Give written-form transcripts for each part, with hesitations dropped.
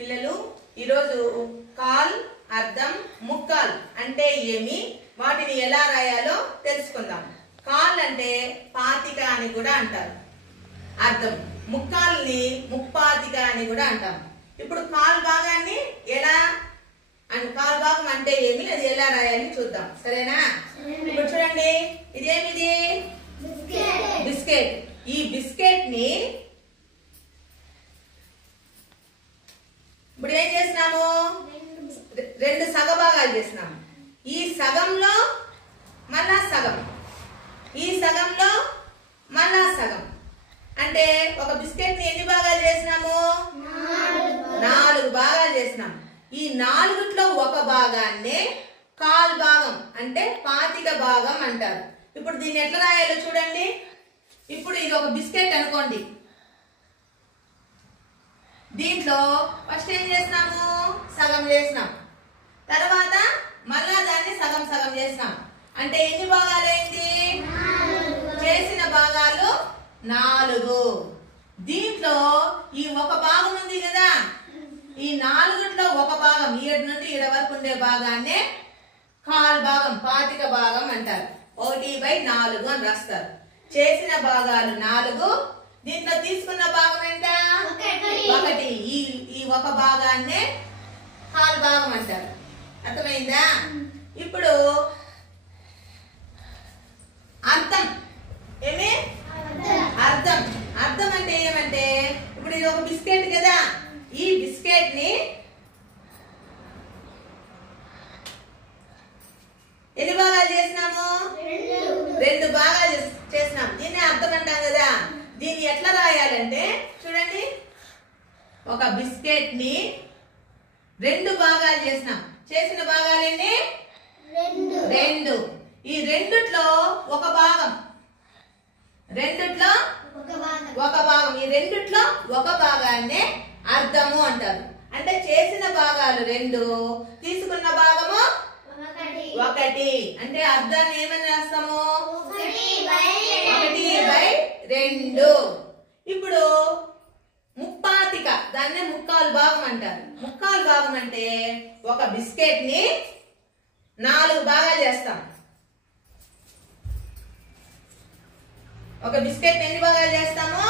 పిల్లలు ఈరోజు కాల్ అర్థం ముక్కాల్ అంటే ఏమి వాటిని ఎలా రాయాలో తెలుసుకుందాం. కాల్ అంటే పాతిక అని కూడా అంటారు. అర్థం ముక్కాల్ని ముప్పాతిక అని కూడా అంటాం. ఇప్పుడు కాల్ భాగాన్ని ఎలా కాల్ భాగం అంటే ఏమి అది ఎలా రాయాలి చూద్దాం. సరేనా? ఇప్పుడు చూడండి, ఇదేమిది బిస్కెట్. ఈ బిస్కెట్ ని ఇప్పుడు ఏం చేసినాము, రెండు సగభాగాలు చేసినాము. ఈ సగంలో మళ్ళా సగం, ఈ సగంలో మళ్ళా సగం. అంటే ఒక బిస్కెట్ ని ఎన్ని భాగాలు చేసినాము? 4 భాగాలు చేసినాము. ఈ 4ట్లో ఒక భాగాన్ని కాల్ భాగం అంటే పాతిక భాగం అంటారు. ఇప్పుడు దీన్ని ఎట్లా రాయాలో చూడండి. ఇప్పుడు ఇది ఒక బిస్కెట్ అనుకోండి. దీంట్లో ఫస్ట్ ఏం చేసినాము, సగం చేసినాం. తర్వాత మళ్ళా దాన్ని సగం సగం చేసినాం. అంటే ఎన్ని భాగాలైంది? చేసిన భాగాలు 4. దీంట్లో ఈ ఒక భాగం ఉంది కదా, ఈ 4ట్లో ఒక భాగం 7 నుండి 7 వరకు ఉండే భాగాన్ని కాల్ భాగం పాతిక భాగం అంటారు. 1/4 అని రాస్తారు. చేసిన భాగాలు 4, దీంట్లో తీసుకున్న భాగం ఎంత? 1. ఈ ఒక భాగాన్నే కాల్ భాగం అంటారు. అర్థమైందా? ఇప్పుడు అర్థం ఏమి? అర్థం. అర్థం అంటే ఏమంటే, ఇప్పుడు ఇది ఒక బిస్కెట్ కదా, ఈ బిస్కెట్ ని ఎన్ని భాగాలు చేసినాము? 2 భాగాలు చేసినాం. దీన్ని అర్థం అంటాం కదా. దీన్ని ఎట్లా రాయాలంటే చూడండి, ఒక బిస్కెట్ ని 2 భాగాలు చేసినాం. చేసిన భాగాలు ఎన్ని? 2. ఈ 2ట్లో ఒక భాగం, 2ట్లో ఒక భాగం. ఈ 2ట్లో ఒక భాగాన్నే అర్థము అంటారు. అంటే చేసిన భాగాలు 2, తీసుకున్న భాగము 1. అంటే అర్థాన్ని ఏమని రాస్తాము? 1/2. ఇప్పుడు ముప్పాతిక, దాన్నే ముక్కాలు భాగం అంటారు. ముక్కాలు భాగం అంటే ఒక బిస్కెట్ ని 4 భాగాలు చేస్తాం. ఒక బిస్కెట్ ఎన్ని భాగాలు చేస్తాము?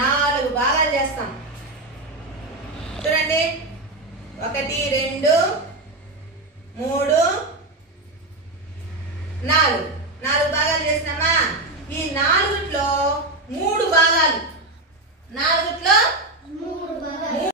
4 భాగాలు చేస్తాం. చూడండి, 1 2 3